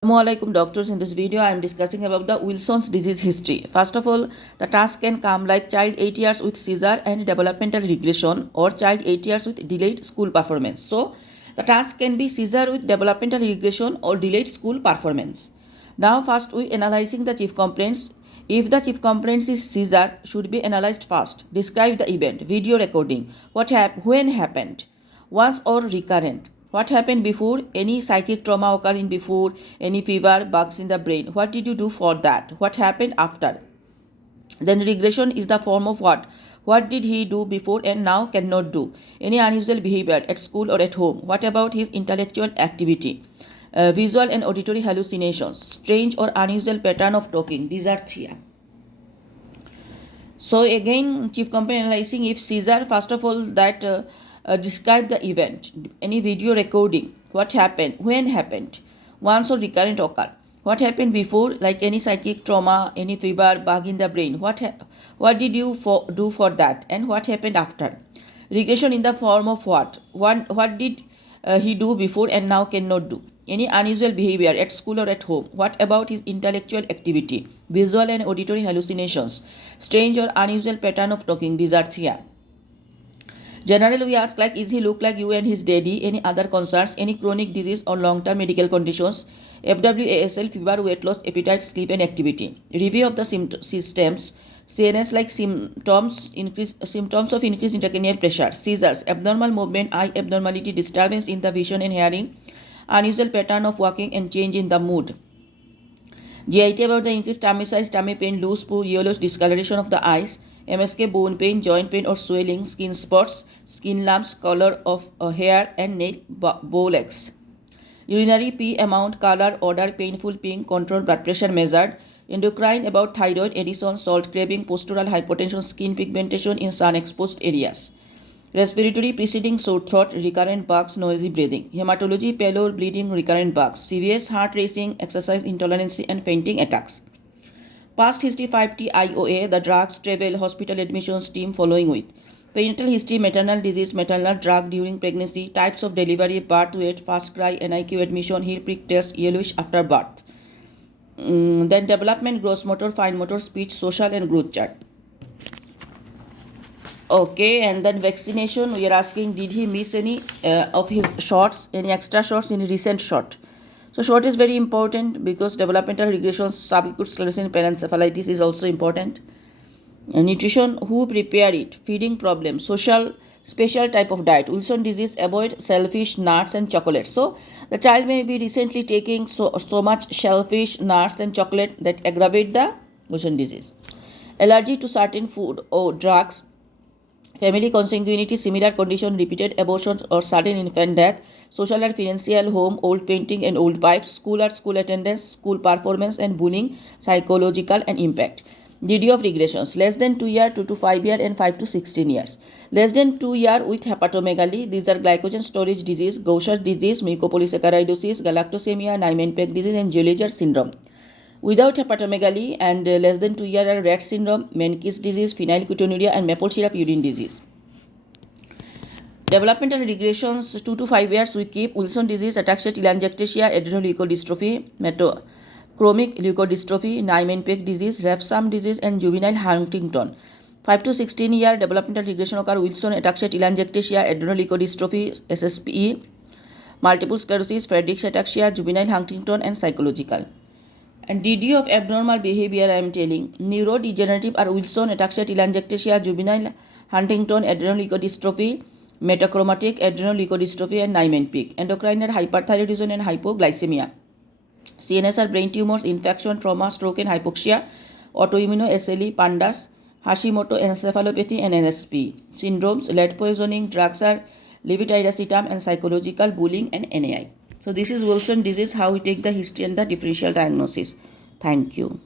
Assalamualaikum doctors. In this video I am discussing about the Wilson's disease history. First of all, the task can come like child 8 years with seizure and developmental regression or child 8 years with delayed school performance. So the task can be seizure with developmental regression or delayed school performance. Now first we analyzing the chief complaints. If the chief complaints is seizure, should be analyzed first. Describe the event, video recording, when happened, once or recurrent. What happened before? Any psychic trauma occurring before? Any fever, bugs in the brain? What did you do for that? What happened after? Then regression is the form of what? What did he do before and now cannot do? Any unusual behavior at school or at home? What about his intellectual activity? Visual and auditory hallucinations, strange or unusual pattern of talking. These are three. So again, chief complaint analyzing if seizure, first of all, that describe the event, any video recording, what happened, when happened, once or recurrent occur, what happened before, like any psychic trauma, any fever, bug in the brain, what did you do for that, and what happened after. Regression in the form of what did he do before and now cannot do. Any unusual behavior at school or at home. What about his intellectual activity? Visual and auditory hallucinations. Strange or unusual pattern of talking. These are three. Generally, we ask like, is he look like you and his daddy? Any other concerns? Any chronic disease or long-term medical conditions? FWASL, fever, weight loss, appetite, sleep and activity. Review of the systems. CNS like symptoms of increased intracranial pressure, seizures, abnormal movement, eye abnormality, disturbance in the vision and hearing, unusual pattern of walking and change in the mood. GIT about the increased tummy size, tummy pain, loose poo, yellowish discoloration of the eyes, MSK bone pain, joint pain or swelling, skin spots, skin lumps, color of hair and nail bowlegs. Urinary pee amount, color, odor, painful peeing, control blood pressure measured. Endocrine about thyroid, Edison, salt craving, postural hypotension, skin pigmentation in sun exposed areas. Respiratory preceding sore throat, recurrent bugs, noisy breathing. Hematology, pallor, bleeding, recurrent bugs. CVS, heart racing, exercise intolerance and fainting attacks. Past history 5T IOA, the drugs, travel, hospital admissions, team following with. Prenatal history, maternal disease, maternal drug during pregnancy, types of delivery, birth weight, fast cry, NIQ admission, heel prick test, yellowish after birth. Then development, gross motor, fine motor, speech, social and growth chart. Okay, and then vaccination, we are asking, did he miss any of his shots, any extra shots in recent shot? So short is very important because developmental regression, subacute sclerosis, parencephalitis is also important. Nutrition, who prepare it, feeding problem, social, special type of diet. Wilson disease, avoid shellfish, nuts and chocolate. So the child may be recently taking so much shellfish, nuts and chocolate that aggravate the Wilson disease. Allergy to certain food or drugs, family consanguinity, similar condition, repeated abortions or sudden infant death, social or financial home, old painting and old pipes, school or school attendance, school performance and bullying, psychological and impact. DD of regressions, less than 2 year, 2 to 5 year and 5 to 16 years. Less than 2 year with hepatomegaly, these are glycogen storage disease, Gaucher's disease, mucopolysaccharidosis, galactosemia, Niemann-Pick disease and Zolliger syndrome. Without hepatomegaly and less than 2 year are Rett syndrome, Menkes disease, phenylketonuria and maple syrup urine disease. Developmental regressions 2 to 5 years we keep Wilson disease, ataxia telangiectasia, adrenoleukodystrophy, chromic leukodystrophy, Niemann-Pick disease, Refsum disease and juvenile Huntington. 5 to 16 year developmental regression occur Wilson, ataxia telangiectasia, adrenoleukodystrophy, SSPE, multiple sclerosis, Friedreich's ataxia, juvenile Huntington and psychological. And DD of abnormal behavior I am telling, neurodegenerative are Wilson, ataxia telangiectasia, juvenile Huntington, adrenoleukodystrophy, metachromatic adrenoleukodystrophy and Niemann-Pick. Endocrine are hyperthyroidism and hypoglycemia. CNS are brain tumors, infection, trauma, stroke and hypoxia, autoimmune SLE, PANDAS, Hashimoto encephalopathy and NSP. Syndromes, lead poisoning, drugs are levetiracetam and psychological, bullying and NAI. So this is Wilson disease, how we take the history and the differential diagnosis. Thank you.